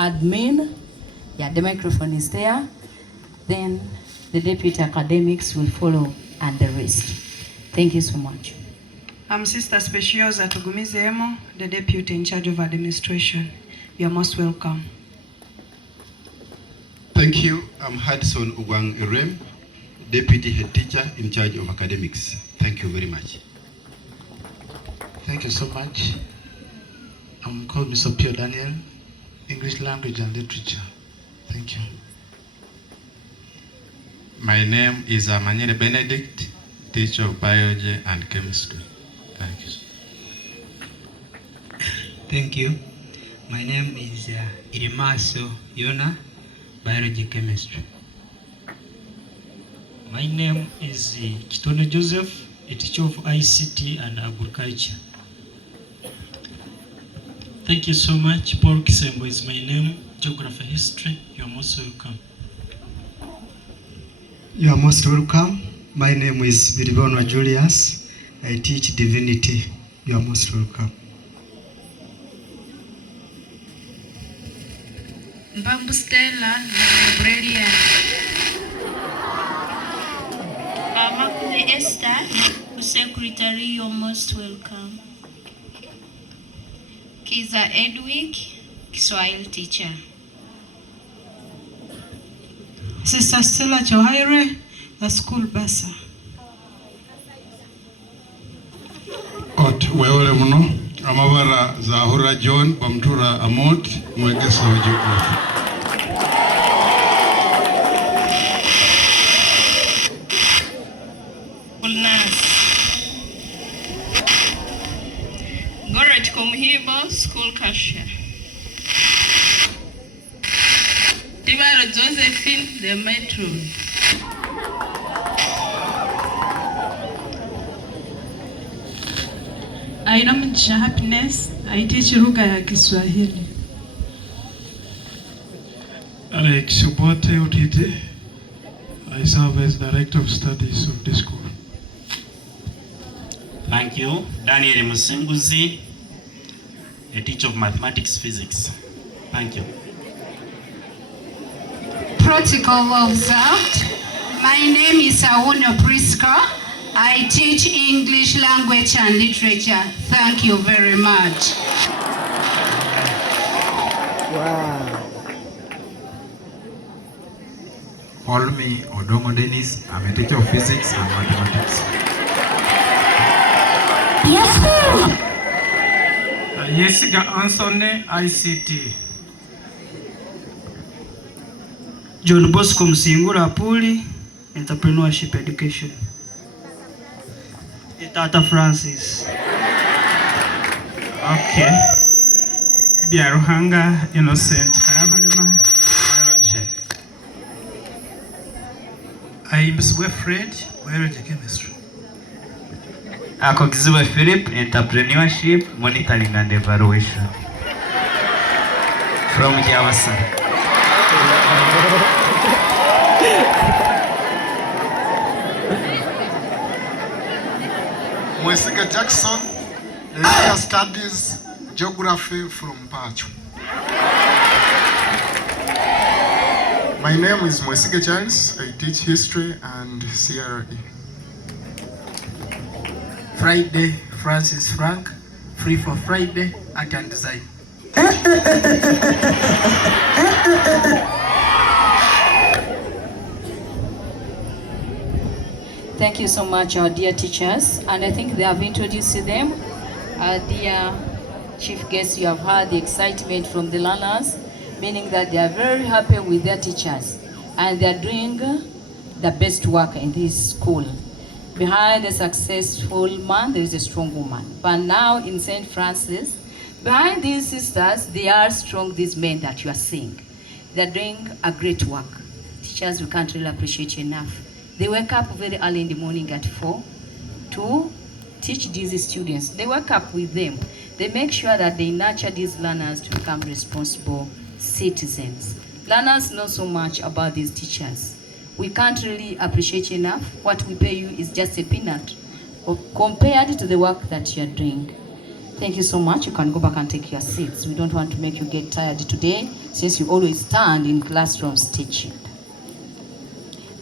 admin. Yeah, the microphone is there. Then the deputy academics will follow and the rest. Thank you so much. I'm Sister Speciosa Tugumizemo, the deputy in charge of administration. You are most welcome. Thank you. I'm Hudson Ugwang Irem, deputy head teacher in charge of academics. Thank you very much. Thank you so much. I'm called Mr. Pio Daniel, English language and literature. Thank you. My name is Amanyere Benedict, teacher of biology and chemistry. Thank you. Thank you. My name is Irimaso Yona, biology chemistry. My name is Kitone Joseph, a teacher of ICT and agriculture. Thank you so much. Paul Kisembo is my name, geography history. You are most welcome. You are most welcome. My name is Biribonwa Julius. I teach divinity. You are most welcome. Mbambu Stella, librarian. Amakule Esther, secretary. You are most welcome. Kiza Edwick, Kiswahili teacher. Sister Stella Chohaire, the school bursar. Wewe muno amabara Zahura John Bamtura Amot mwegesa wa geography. Ulnas Goret Kumhibo, school cashier. Tibaro Josephine, the matron. I am Happiness. I teach lugha ya Kiswahili. Alex Subote Utite. I serve as director of studies of this school. Thank you. Daniel Musenguzi, a teacher of mathematics, physics. Thank you. Protocol observed. My name is Awuno Priska. I teach English language and literature. Thank you very much. Wow. Call me Odongo Dennis. I'm a teacher of physics and mathematics. Yes, sir. Jessica Anthony, ICT. John Bosco Msingula Puli, entrepreneurship education. Tata Francis. Okay. Biaruhanga Innocent Karabalema, biology. I'm Fred, biology chemistry. Akogiziwe Philip, entrepreneurship, monitoring and evaluation. From Javasa. Mwesiga Jackson, Area Studies, Geography from Pachu. My name is Mwesiga Charles. I teach history and CRE. Friday, Francis Frank, free for Friday, art and design. Thank you so much, our dear teachers. And I think they have introduced them. Our dear chief guests, you have heard the excitement from the learners, meaning that they are very happy with their teachers. And they are doing the best work in this school. Behind a successful man, there is a strong woman. But now in St. Francis, behind these sisters, they are strong, these men that you are seeing. They are doing a great work. Teachers, we can't really appreciate you enough. They wake up very early in the morning at 4 to teach these students. They wake up with them. They make sure that they nurture these learners to become responsible citizens. Learners know so much about these teachers. We can't really appreciate enough. What we pay you is just a peanut compared to the work that you're doing. Thank you so much. You can go back and take your seats. We don't want to make you get tired today, since you always stand in classrooms teaching.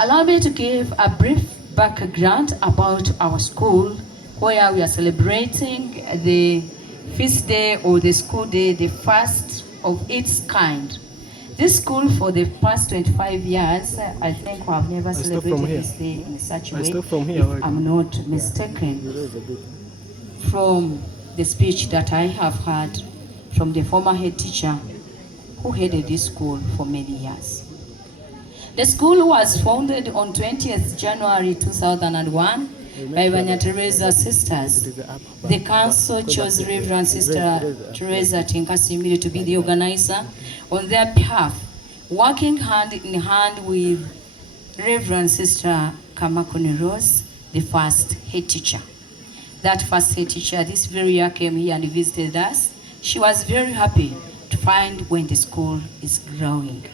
Allow me to give a brief background about our school, where we are celebrating the feast day or the school day, the first of its kind. This school, for the past 25 years, I think we have never celebrated this day in such a way, if I'm not mistaken, from the speech that I have heard from the former head teacher who headed this school for many years. The school was founded on 20th January 2001 by Vanya Teresa Sisters. The council chose Reverend Sister Teresa Tinkasimiri to be the organizer on their behalf, working hand in hand with Reverend Sister Kamakuni Rose, the first head teacher. That first head teacher this very year came here and visited us. She was very happy to find when the school is growing.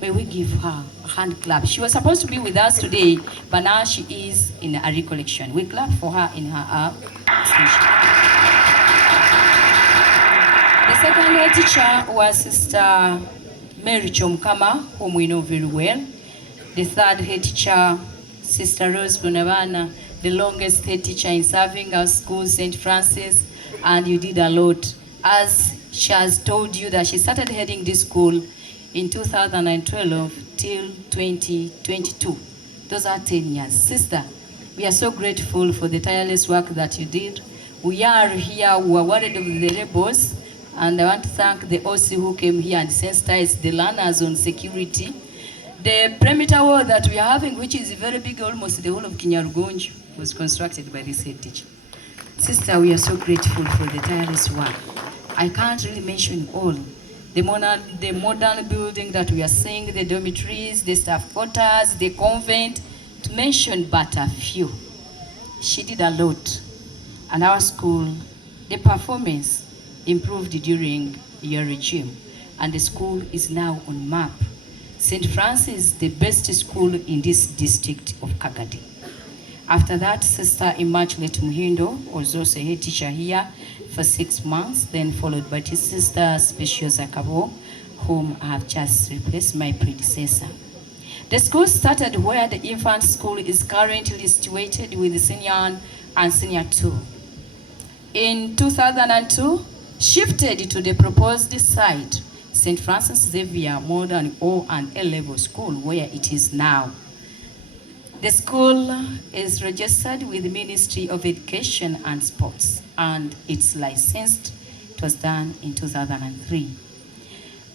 May we give her a hand clap. She was supposed to be with us today, but now she is in a recollection. We clap for her in her speech. The second head teacher was Sister Mary Chomkama, whom we know very well. The third head teacher, Sister Rose Bonabana, the longest head teacher in serving our school, St.Francis, and you did a lot. As she has told you that she started heading this school in 2012 till 2022. Those are 10 years. Sister, we are so grateful for the tireless work that you did. We are here, we are worried of the rebels, and I want to thank the OC who came here and sensitized the learners on security. The perimeter wall that we are having, which is very big, almost the whole of Kinyarugunju, was constructed by this head teacher. Sister, we are so grateful for the tireless work. I can't really mention all. The modern building that we are seeing, the dormitories, the staff quarters, the convent, to mention but a few. She did a lot. And our school, the performance improved during your regime, and the school is now on map. St. Francis, the best school in this district of Kagadi. After that, Sister Immaculate Muhindo was also a head teacher here for 6 months, then followed by Sister Speciosa Kabo, whom I have just replaced, my predecessor. The school started where the infant school is currently situated, with the senior 1 and senior 2. In 2002, shifted to the proposed site, St. Francis Xavier Modern O and A-level school, where it is now. The school is registered with the Ministry of Education and Sports, and it's licensed. It was done in 2003.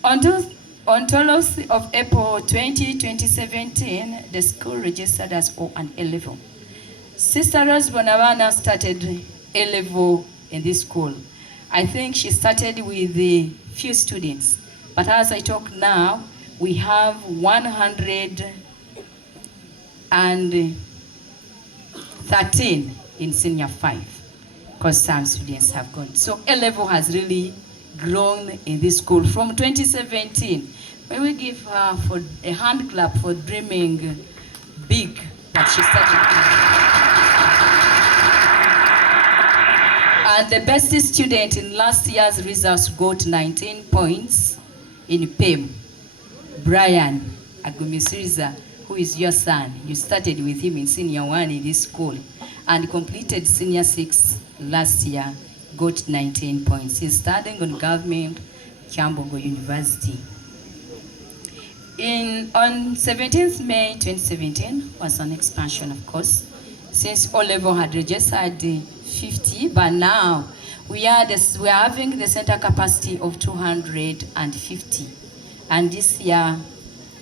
On 12th of April 2017, the school registered as O and A-level. Sister Rose Bonabana started A-level in this school. I think she started with a few students, but as I talk now, we have 113 in senior 5, because some students have gone. So A-level has really grown in this school from 2017. May we give her for a hand clap for dreaming big that she started. And the best student in last year's results got 19 points in PEM. Brian Agumisiriza, who is your son. You started with him in senior 1 in this school and completed senior 6 last year, got 19 points. He's studying on government Kyambogo University. On 17th May 2017 was an expansion, of course, since O-level had registered 50, but now we are having the center capacity of 250, and this year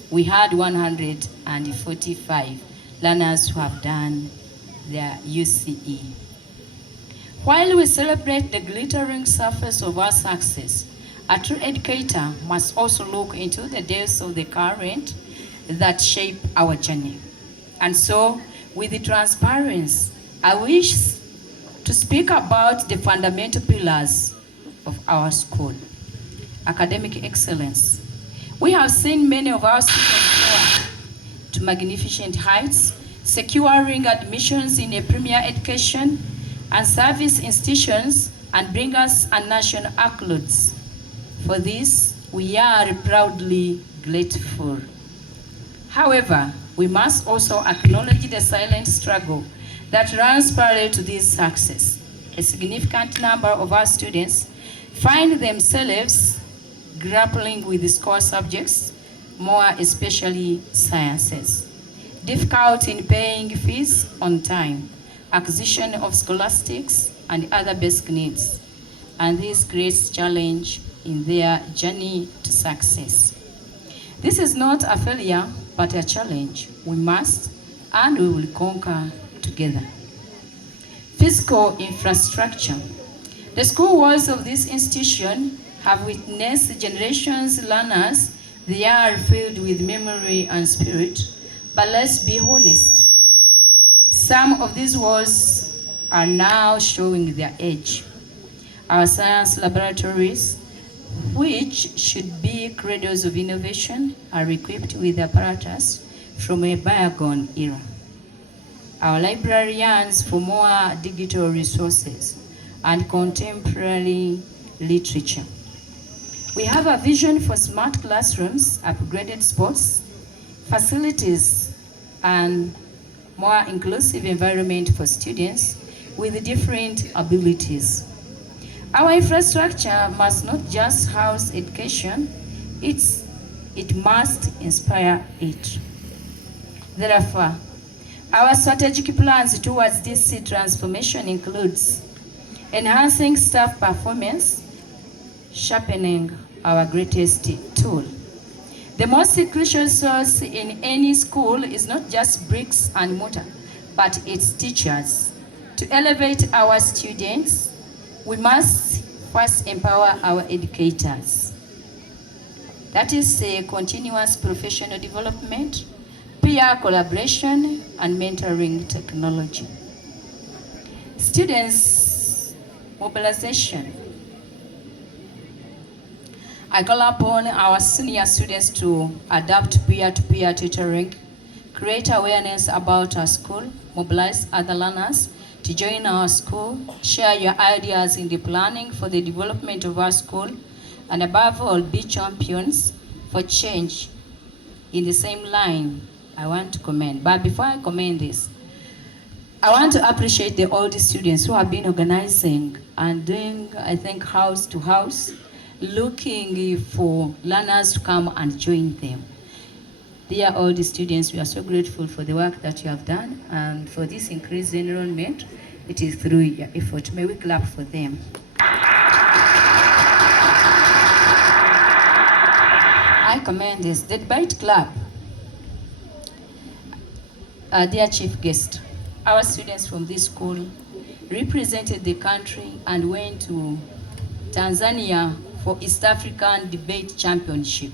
we had 145 learners who have done their UCE. While we celebrate the glittering surface of our success, a true educator must also look into the depths of the current that shape our journey. And so, with the transparency, I wish to speak about the fundamental pillars of our school. Academic excellence. We have seen many of our students soar to magnificent heights, securing admissions in a premier education and service institutions and bring us a national accolades. For this, we are proudly grateful. However, we must also acknowledge the silent struggle that runs parallel to this success. A significant number of our students find themselves grappling with the core subjects, more especially sciences, difficult in paying fees on time, acquisition of scholastics, and other basic needs. And this creates challenge in their journey to success. This is not a failure, but a challenge. We must and we will conquer together. Physical infrastructure. The school walls of this institution have witnessed generations learners. They are filled with memory and spirit, but let's be honest. Some of these walls are now showing their age. Our science laboratories, which should be cradles of innovation, are equipped with apparatus from a bygone era. Our library yearns for more digital resources and contemporary literature. We have a vision for smart classrooms, upgraded sports facilities, and more inclusive environment for students with different abilities. Our infrastructure must not just house education, it must inspire it. Therefore, our strategic plans towards this transformation includes enhancing staff performance, sharpening our greatest tool. The most crucial source in any school is not just bricks and mortar, but its teachers. To elevate our students, we must first empower our educators. That is a continuous professional development, peer collaboration, and mentoring technology. Students' mobilization. I call upon our senior students to adopt peer-to-peer tutoring, create awareness about our school, mobilize other learners to join our school, share your ideas in the planning for the development of our school, and above all, be champions for change. In the same line, I want to commend. But before I commend this, I want to appreciate all the students who have been organizing and doing, I think, house to house, looking for learners to come and join them. Dear all the students, we are so grateful for the work that you have done and for this increased enrollment. It is through your effort. May we clap for them. I commend this. The debate club. Dear chief guest, our students from this school represented the country and went to Tanzania for East African Debate Championship.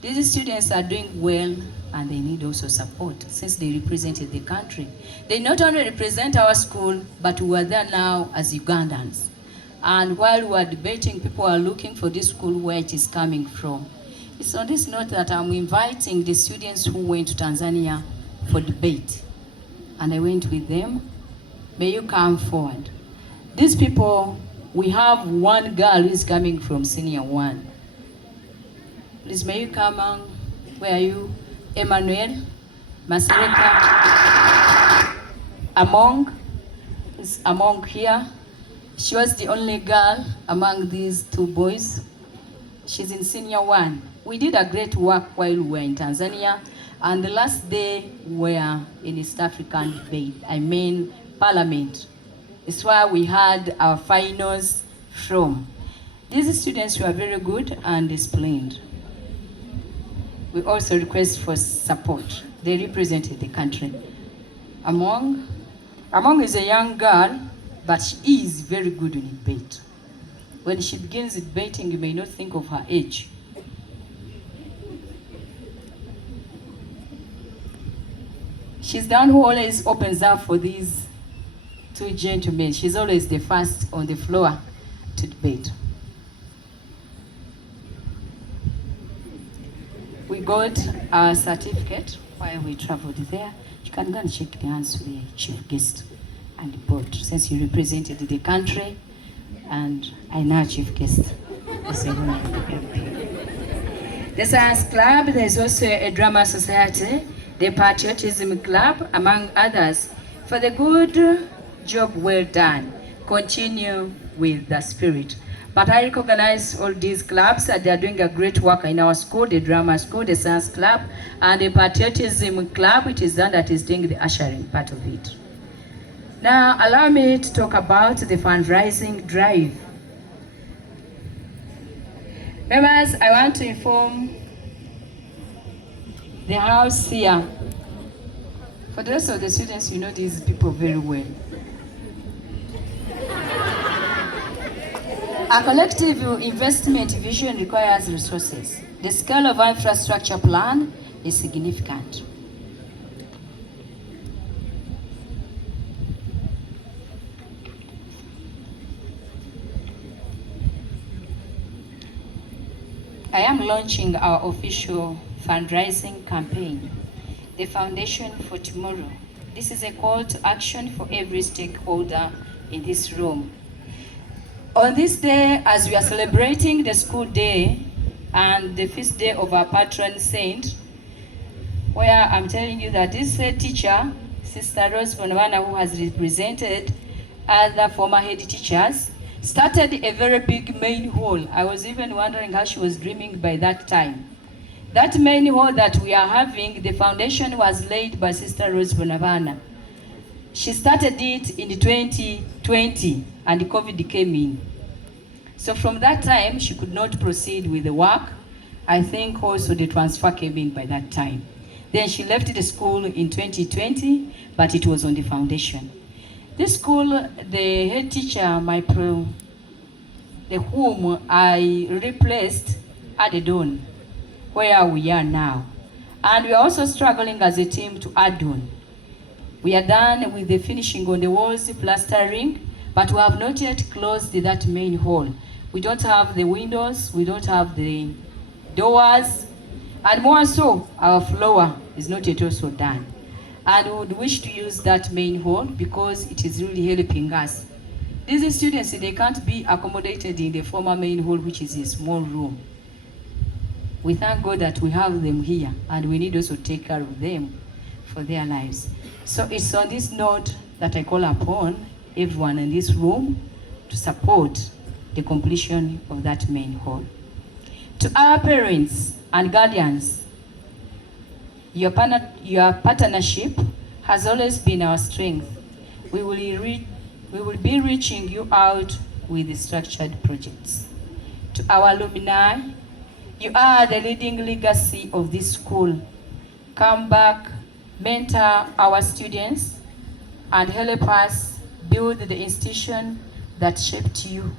These students are doing well and they need also support since they represented the country. They not only represent our school, but we are there now as Ugandans. And while we are debating, people are looking for this school where it is coming from. It's on this note that I'm inviting the students who went to Tanzania for debate. And I went with them. May you come forward. These people, we have one girl who is coming from senior one. Please, may you come on. Where are you? Emmanuel Masereka is among here. She was the only girl among these two boys. She's in senior one. We did a great work while we were in Tanzania, and the last day we were in East African debate, Parliament. It's where we had our finals from. These students were very good and disciplined. We also request for support. They represented the country. Among is a young girl, but she is very good in debate. When she begins debating, you may not think of her age. She's the one who always opens up for these two gentlemen. She's always the first on the floor to debate. We got our certificate while we traveled there. You can go and shake the hands with the chief guest and the board. Since you represented the country, and I now chief guest. The Science Club, there's also a drama society, the Patriotism Club, among others. For the good job well done, continue with the spirit. But I recognize all these clubs that they are doing a great work in our school, the drama school, the Science Club, and the Patriotism Club. It is done that is doing the ushering part of it. Now, allow me to talk about the fundraising drive. Members, I want to inform the house here. For the rest of the students, you know these people very well. A collective investment vision requires resources. The scale of our infrastructure plan is significant. I am launching our official fundraising campaign, the Foundation for Tomorrow. This is a call to action for every stakeholder in this room. On this day, as we are celebrating the school day and the feast day of our patron saint, where I'm telling you that this teacher, Sister Bonabana, who has represented other former head teachers, started a very big main hall. I was even wondering how she was dreaming by that time. That main hall that we are having, the foundation was laid by Sister Rose Bonabana. She started it in 2020 and COVID came in. So from that time, she could not proceed with the work. I think also the transfer came in by that time. Then she left the school in 2020, but it was on the foundation. This school, the head teacher, whom I replaced, added on where we are now. And we are also struggling as a team to add on. We are done with the finishing on the walls, plastering, but we have not yet closed that main hall. We don't have the windows, we don't have the doors, and more so, our floor is not yet also done. And we would wish to use that main hall because it is really helping us. These students, they can't be accommodated in the former main hall, which is a small room. We thank God that we have them here, and we need also to take care of them for their lives. So it's on this note that I call upon everyone in this room to support the completion of that main hall. To our parents and guardians, your partnership has always been our strength. We will be reaching you out with structured projects. To our alumni, you are the leading legacy of this school. Come back, mentor our students, and help us build the institution that shaped you.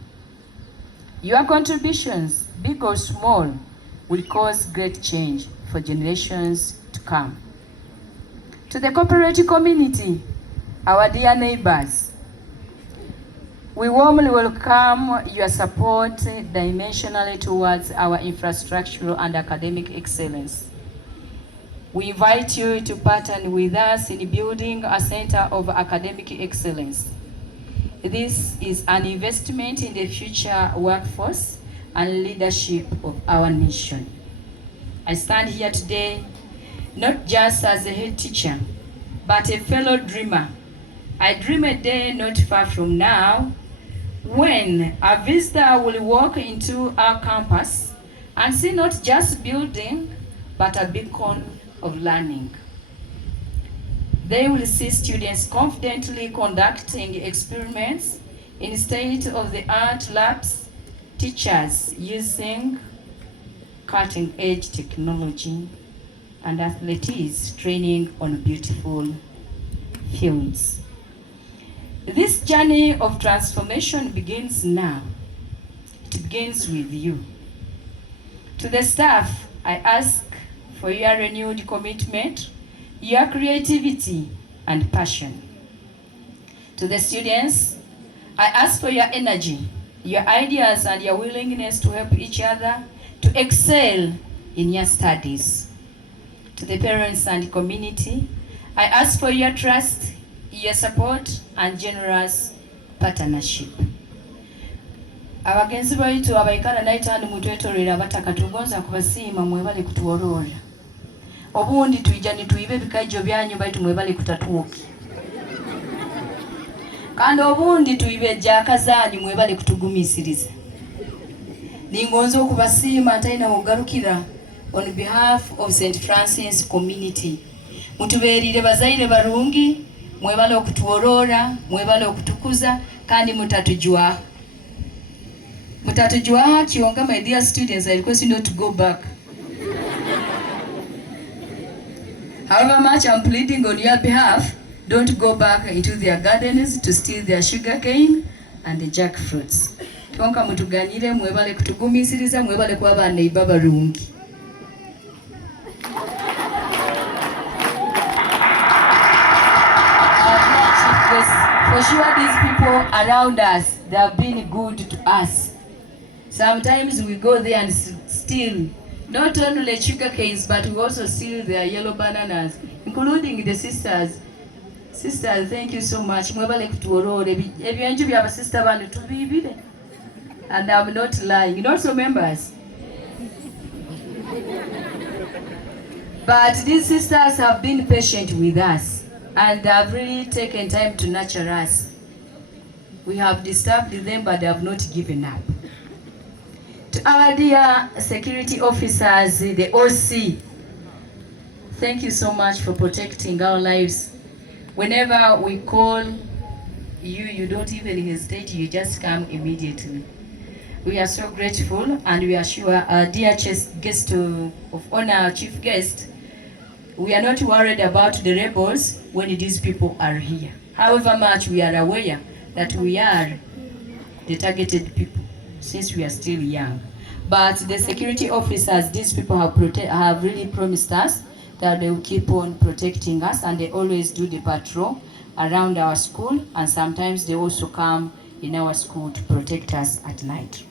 Your contributions, big or small, will cause great change for generations to come. To the corporate community, our dear neighbors, we warmly welcome your support dimensionally towards our infrastructural and academic excellence. We invite you to partner with us in building a center of academic excellence. This is an investment in the future workforce and leadership of our nation. I stand here today not just as a head teacher, but a fellow dreamer. I dream a day not far from now when a visitor will walk into our campus and see not just building, but a beacon of learning. They will see students confidently conducting experiments in state-of-the-art labs, teachers using cutting-edge technology, and athletes training on beautiful fields. This journey of transformation begins now. It begins with you. To the staff, I ask for your renewed commitment, your creativity and passion. To the students, I ask for your energy, your ideas and your willingness to help each other to excel in your studies. To the parents and community, I ask for your trust, your support and generous partnership. Abagenzi baitu abaikara naitano mutwetorera batakatugonza kubasiima mwebale kutuorora. Obundi tuija nituibe bikaijo byanyu baitu mwebale kutatuoki. Kandi obundi tuibe jaka zanyu mwebale kutugumisiriza. Ningonzo kubasiima ataina mugarukira on behalf of St.Francis community. Mutuberire bazaire barungi, mwebale okutuorora, mwebale okutukuza kandi mutatujua. Mutatujua kionga, my dear students, I request you not to go back. However much I'm pleading on your behalf, don't go back into their gardens to steal their sugar cane and the jackfruits. Twonka mutuganire mwebale kutugumisiriza, mwebale kuba bana ibaba rungi. For sure these people around us, they have been good to us. Sometimes we go there and steal not only sugar canes, but we also steal their yellow bananas, including the sisters. Sisters, thank you so much. Mwebale kutuorore. Ebyenju bya sister banu tubibire. And I'm not lying. You also members. But these sisters have been patient with us and they have really taken time to nurture us. We have disturbed them, but they have not given up. To our dear security officers, the OC, thank you so much for protecting our lives. Whenever we call you, you don't even hesitate, you just come immediately. We are so grateful, and we are sure our dear guest of honor, chief guest, we are not worried about the rebels when these people are here. However much we are aware that we are the targeted people since we are still young. But the security officers, these people have really promised us that they will keep on protecting us, and they always do the patrol around our school, and sometimes they also come in our school to protect us at night.